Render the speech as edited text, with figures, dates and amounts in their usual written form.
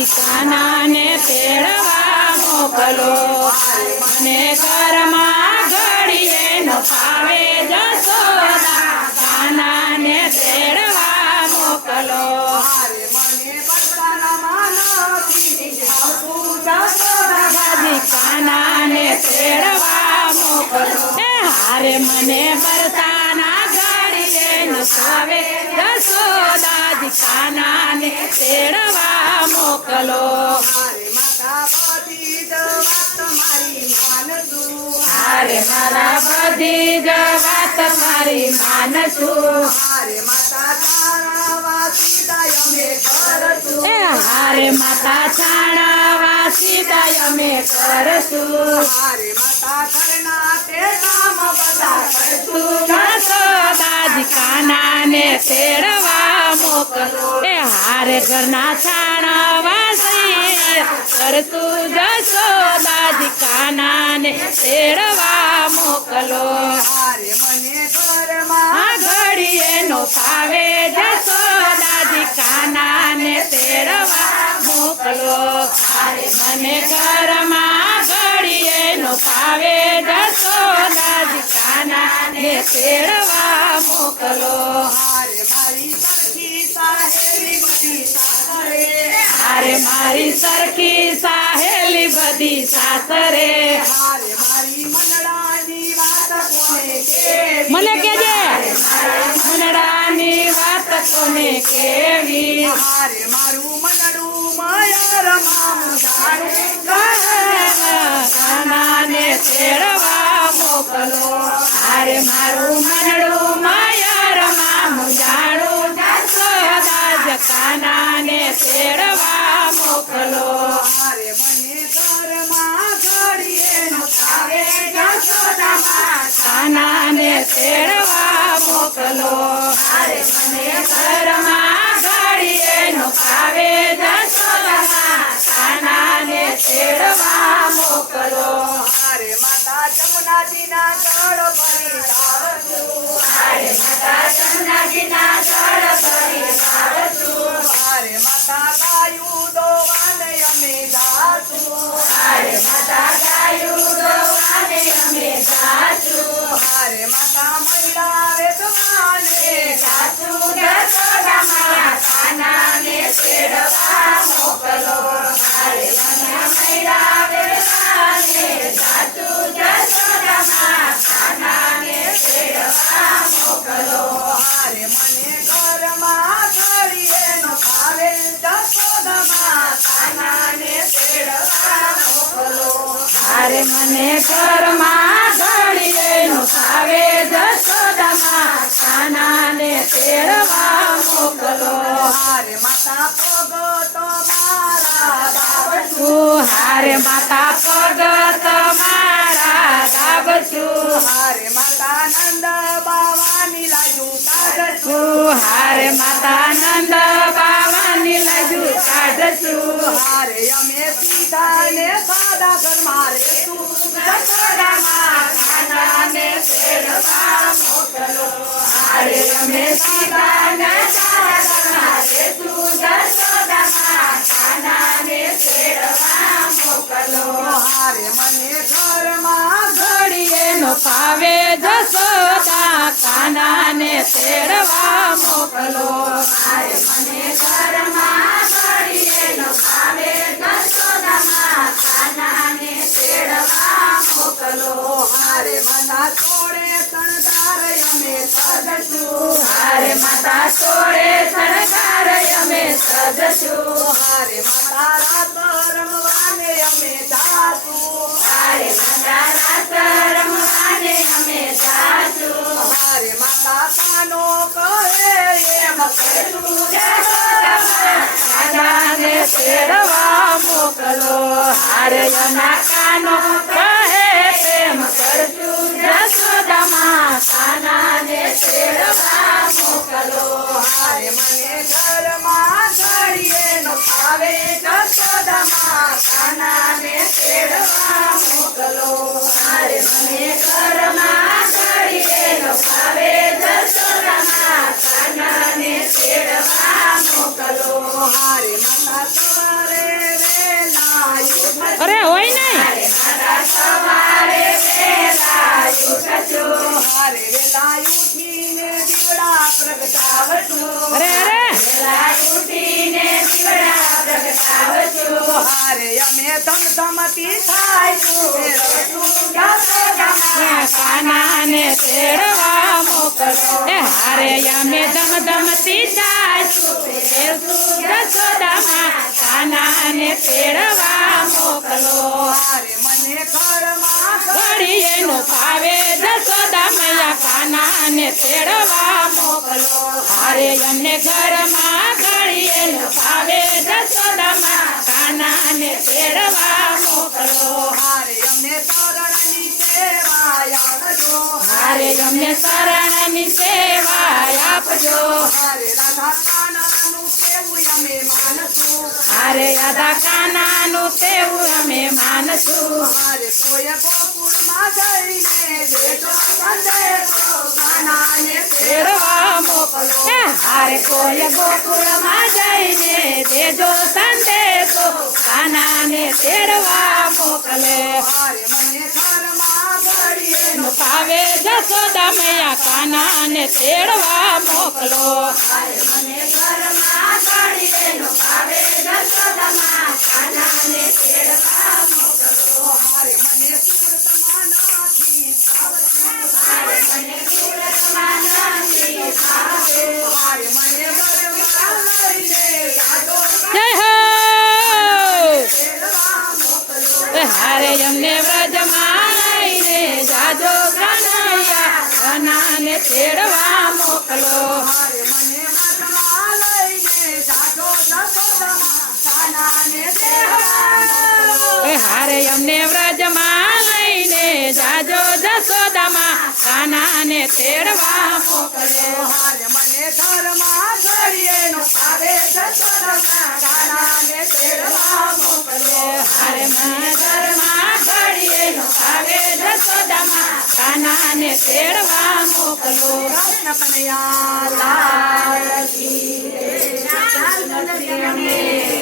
દાદી કાનાને તેડવા મોકલો. મને ઘરમાં ઘડીએ ન ફાવે જશોદા કાનાને તેડવા મોકલો. દાદી કાનાને તેડવા મોકલો. હારે મને બરસાના ઘડીએ ન ફાવે જશોદાજી કાનાને તેડવા મોકલો. હારે મારા બધી જ વાત મારી માનશું. હારે માતા છાણાવા સીધાય અમે કરશું. દાદી કાનાને તેડવા મોકલો. હારે ઘરના છાણાવા કરતું જશોદાજી કાનાને તેડવા મોકલો. ઘડીએ નો ફાવે જશોદાજી કાનાને તેડવા મોકલો. મને ઘરમાં ઘડીએ નો ફાવે જશોદાજી કાનાને તેડવા મોકલો. હારે મારી સરખી સાહેલી બધી સાસરે. મને કેજે મનડાની વાત કોને કેવી. હારે મારું મનડું માયા રમાવું કાનાને તેડવા મોકલો. હારે મારું મનડું માયા રમાવું જાણું જશોદાજ કાનાને તેડવા મોકલો. હારે મને ઘરમાં ઘડીએ ન ફાવે જશોદામાં કાનાને તેડવા મોકલો. હારે મને ઘરમાં ઘડીએ નો ફાવે જશોદામાં કાનાને તેડવા મોકલો. હારે માતા જમુનાજીના જળ ભરી લાવશું. હારે માતા જમનાજીના જળ ભરી લાવશું. હારે માતા ગાયું દોવાને અમે જાશું. હારે માતા ગાયું દોવાને અમે જાશું. હારે માતા મૈડા વેચવાને જાશું જશોદામાં કાનાને તેડવા મોકલો. હારે મને મૈડા વેચવાને જાશું જશોદામાં કાનાને તેડવા મોકલો. હારે મને ઘરમાં ઘડીએ ન ફાવે જશોદામાં કાનાને તેડવા મોકલો. હારે મને ઘરમાં ઘડીએ નો ફાવે જશોદામાં કાનાને તેડવા મોકલો. હારે માતા પગ તમારા દાબશું. હારે માતા પગ તમારા દાબશું. હારે માતા નંદ બાવાની લાજુ કાઢશું. હારે માતા નંદ બાવાની લાજુ કાઢશું. હારે અમે સીધા ને સાદા ઘરમાં રહેશું. જશોદામાં કાનાને તેડવા મોકલો. હારે અમે સીધા ને સાદા રહેશું. જશોદામાં કાનાને તેડવા મોકલો. હારે મને ઘરમાં ઘડીએ નો ફાવે જશોદા કાનાને તેડવા મોકલો. હારે મને ઘરમાં ઘડીએ નો ફાવે જશોદામાં કાનાને તેડવા મોકલો. હારે માતા છોડે શણગાર અમે સજશું. હારે માતા છોડે શણગાર અમે સજશું. હારે માતા રાત રમવાને અમે જાશું. હારે માતા રાત રમવાને અમે જાશું. હારે માતા કાનો કહે એમ કરશું. જશોદામાં કાનાને તેડવા મોકલો. હારે એના કાનો કહે પ્રેમ કરશું. જશોદામાં કાનાને તેડવા મોકલો. હારે મને ઘરમાં ઘડીએ ન ફાવે જશોદામાં કાનાને તેડવા મોકલો. હારે મને ઘરમાં ઘડીએ નો ફાવે જશોદામાં કાનાને તેડવા મોકલો. હારે માતા સવારે હારે અમે ધમધમતી થાયશું એ રસું યશોદામાં કાનાને તેડવા મોકલો એ હારે અમે ધમધમતી થાયશું યશોદામાં કાનાને તેડવા મોકલો હારે મને ઘરમાં ઘડીએ નો ભાવે જશોદા મૈયા કાનાને તેડવા મોકલો હારે અમને ઘરમાં ઘડીએ નો ભાવે જશોદામાં કાનાને તેડવા મોકલો હારે અમને શરણની સેવા આપજો હારે અમને શરણની સેવા આપજો હારે રાધા કાનાનું કેવું અમે માનશું હારે રાધા કાનાનું તેવું અમે માનશું હારે કોઈ ગોકુળમાં જઈને દેજો સંદેશો કાનાને તેડવા મોકલો એ હારે કોઈ ગોકુળમાં જઈને દેજો સંદેશો કાનાને તેડવા મોકલે હારે મને ઘરમાં ઘડીએ નો પાવે જશોદા મૈયા કાનાને તેડવા મોકલો હારે મને ઘરમાં ઘડીએ નો ભાવે જશોદામાં કાનાને તેડવા મોકલો હારે મને સુરતમાં નથી ફાવતું હારે મને સુરતમાં નથી ફાવતું હારે મને બરમાં લઈને જાજો જય હો તેડવા મોકલો એ હારે અમને વ્રજમાં લઈને જાજો કનૈયા કાનાને તેડવા મોકલો હારે મને વ્રજમાં લઈને જાજો જશોદામાં કાનાને તેડવા મોકલો એ હારે અમને વ્રજમાં લઈને જાજો જશોદામાં કાનાને તેડવા મોકલો હારે મને ઘરમાં ઘડીએ નો ભાવે જશોદામાં કાનાને તેડવા મોકલો હારે મને ઘરમાં ઘડીએ નો ભાવે જશોદામાં કાનાને તેડવા મોકલો કૃષ્ણ કનૈયા લાલ કી જય.